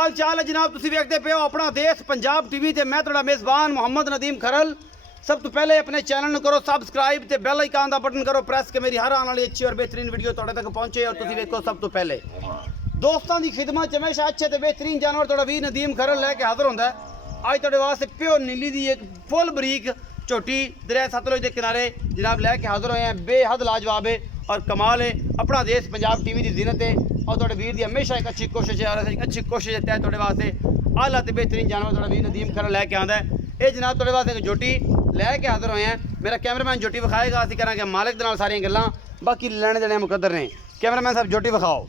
हाल चाल है जनाब? तुसीं वेखदे पे हो अपना देश पंजाब टीवी ते मैं तुहाडा मेज़बान मोहम्मद नदीम खरल। सब तो पहले अपने चैनल को करो सबसक्राइब ते बेल आइकन का बटन करो प्रेस के मेरी हर आने वाली अच्छी और बेहतरीन वीडियो तुहाडे तक पहुंचे और तुसीं वेखो सब तो पहले। दोस्तों की खिदमत च हमेशा अच्छे ते बेहतरीन जानवर तुहाडा वीर नदीम खरल लैके हाज़र होंदा है। अज तुहाडे वास्ते प्योर नीली दी एक फुल बरीक झोटी दरिया सतलुज के किनारे जनाब लैके हाज़र होए हैं। बेहद लाजवाब है और कमाल है। अपना देश पंजाब टीवी की जीनत है और तुहाडे वीर की हमेशा एक अच्छी कोशिश है और अच्छी कोशिश है तुहाडे वास्ते आला ते बेहतरीन जानवर तुहाडा वीर नदीम खरल लैके आंदा है। ये जनाब तुहाडे वास्ते एक झोटी लैके हाज़र होए हैं। मेरा कैमरामैन झोटी विखाएगा, असीं करांगे मालिक दे नाल सारियां गल्लां, बाकी लैणे देने मुकद्दर ने। कैमरामैन साहब झोटी विखाओ।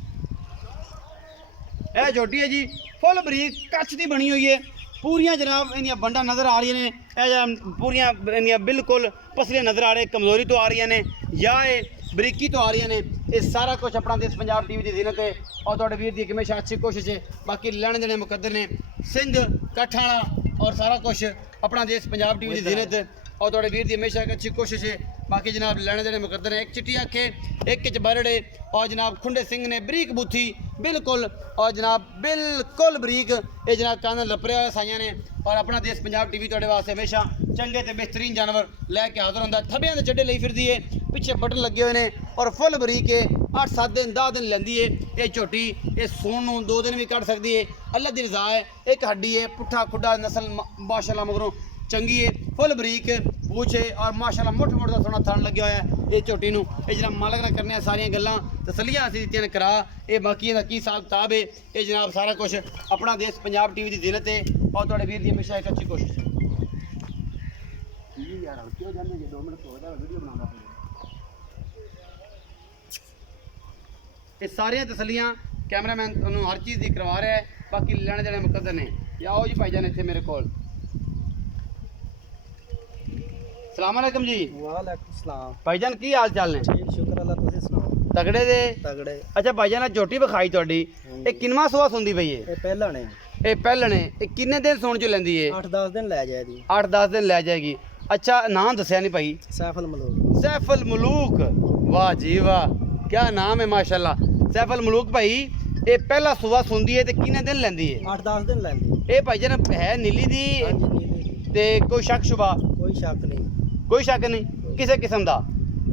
यह झोटी है जी फुल बरीक कच्छ की बनी हुई है। पूरियां जनाब इन्दियां बंडा नज़र आ रही ने, पूरियां इन्दियां बिल्कुल पसलियां नज़र आ रही, कमजोरी तो आ रही ने या बरीकी तो आ रही ने। ये सारा कुछ अपना देश पंजाब टीवी की जीनत है और तुहाडे वीर की हमेशा अच्छी कोशिश है। बाकी लैणे देने मुकद्दर ने, सिंह कट्ठ वाला और सारा कुछ अपना देश पंजाब टीवी की जीनत है और तुहाडे वीर की हमेशा एक अच्छी कोशिश है। बाकी जनाब लैणे देने मुकद्दर है। एक चिट्टी अखे एक च बरड़े और जनाब खुंडे सिंह ने बरीक बूथी बिल्कुल और जनाब बिल्कुल बरीक ये जनाब कान लपरे साइया ने और अपना देश पंजाब टीवी तुहाडे वास्ते हमेशा चंगे ते बेहतरीन जानवर लैके हाज़र होंदा। थब्बियां दे चड्डे लई फिरदी है, पिछे बटन लगे हुए हैं और फुल बरीक है। 8-7 दिन 10 दिन लैंदी है ये झोटी। ये सून नूं 2 दिन भी कट सकती है, अल्लाह दी रज़ा है। एक हड्डी है, पुट्ठा खुड्डा नस्ल माशाअल्लाह मगरों चंगी है, फुल बरीक पूछ है और माशाअल्लाह मुठ मुठ का सोना थन लगे हुआ है ये झोटी नूं। ये जनाब मालक ने करने सारियां गल्लां तसलियां असीं दित्तियां ने करा। ये बाकी दा की हिसाब किताब है ये जनाब सारा कुछ अपना देश पंजाब टीवी की जीनत है और तुहाडे वीर की हमेशा एक अच्छी कोशिश है। ये सारियां तसलियां कैमरामैन तुहानूं हर चीज़ की करवा रहा है। बाकी लैणे देने मुकद्दर ने। आओ जी भाईजान इत्थे मेरे कोल। सलाम अलैकुम जी। वालेकुम सलाम भाईजान की हाल चाल ने? ठीक शुक्र अल्लाह, तुसीं सुनाओ? तगड़े दे तगड़े। अच्छा भाईजान झोटी विखाई तुहाडी, ये किनवा सुआ सुंदी पई है? ये पहला ने ये पहलने ये किन्ने दिन सुन च लैंदी है? 8-10 दिन लै जाएगी। 8-10 दिन लै जाएगी। अच्छा नाम दस्या नहीं भाई? सैफल मलूक। सैफल मलूक, वाह जी वाह क्या नाम है माशाल्लाह। सैफल मलूक भाई ये पहला सुआ सुंदी है ते किन्ने दिन लैंदी है? 8-10 दिन लैंदी। ये भाईजान है नीली दी हाँ जी, नीली दी। ते कोई शक शुबा? कोई शक नहीं। कोई शक नहीं किसी किस्म का।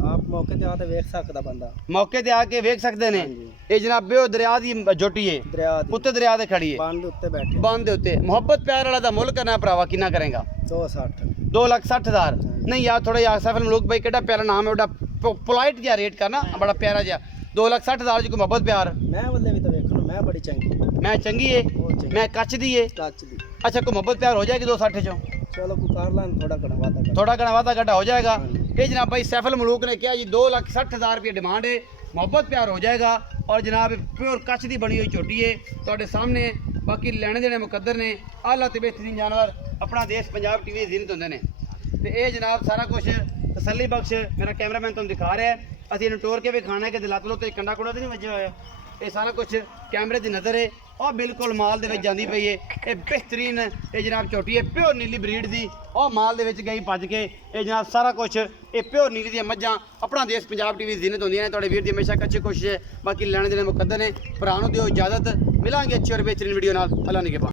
आप मौके ते आके वेख सकदा बंदा। मौके ते आके वेख सकते ने। हाँ जी। ये जनाब बेओ दरिया दी झोटी है, दरिया दी उत्ते दरिया दे खड़ी है, बांध दे उत्ते बैठे। बांध दे उत्ते। मोहब्बत प्यार वाला दा मुल करना भरावा किन्ना करेगा? 260। 2,60,000 नहीं यार थोड़ा यार सैफल मलूक भाई केड़ा प्यारा नाम है, बड़ा पोलाइट जिहा रेट करना, बड़ा प्यारा जिहा। 2,60,000 जी कोई मोहब्बत प्यार। मैं वाले भी तो वेखो, मैं बड़ी चंगी। मैं चंगी है, बहुत चंगी। मैं कच्छ दी है। टच दी। अच्छा कोई मोहब्बत प्यार हो जाएगी 260 चो? चलो को कर लान, थोड़ा घना वादा कर। थोड़ा घना वादा घाटा हो जाएगा। हाँ। ये जनाब भाई सैफल मलूक ने कहा जी 2,60,000 रुपये डिमांड है, मोहब्बत प्यार हो जाएगा और जनाब प्योर कच्छ की बनी हुई झोटी है तुहाडे सामने। बाकी लैणे देने मुकद्दर ने, आला ते बेहतरीन जानवर अपना देश पंजाब टीवी जीनत होंदे ने। ते ये जनाब सारा कुछ तसल्ली बख्श मेरा कैमरामैन तुहानूं दिखा रहा है। असीं इन्हूं टोर के भी खाना है कि दिला तलो ते कंडा कुंडा तो नहीं वज्जिया होया। ये सारा कुछ कैमरे की नज़र है और बिल्कुल माल दे विच जांदी पई है। ये बेहतरीन ये जनाब झोटी है प्योर नीली ब्रीड दी और माल दे विच गई भज के। ये जनाब सारा कुछ ये प्योर नीली दी मज्जां अपना देश पंजाब टीवी जीनत होंदियां ने। तुहाडे वीर दी हमेशा अच्छी कोशिश है। बाकी लैणे देने मुकद्दर ने। भरा नूं दिओ इजाजत, मिलांगे अच्छी और बेहतरीन वीडियो नाल। अल्लाह निगहबान।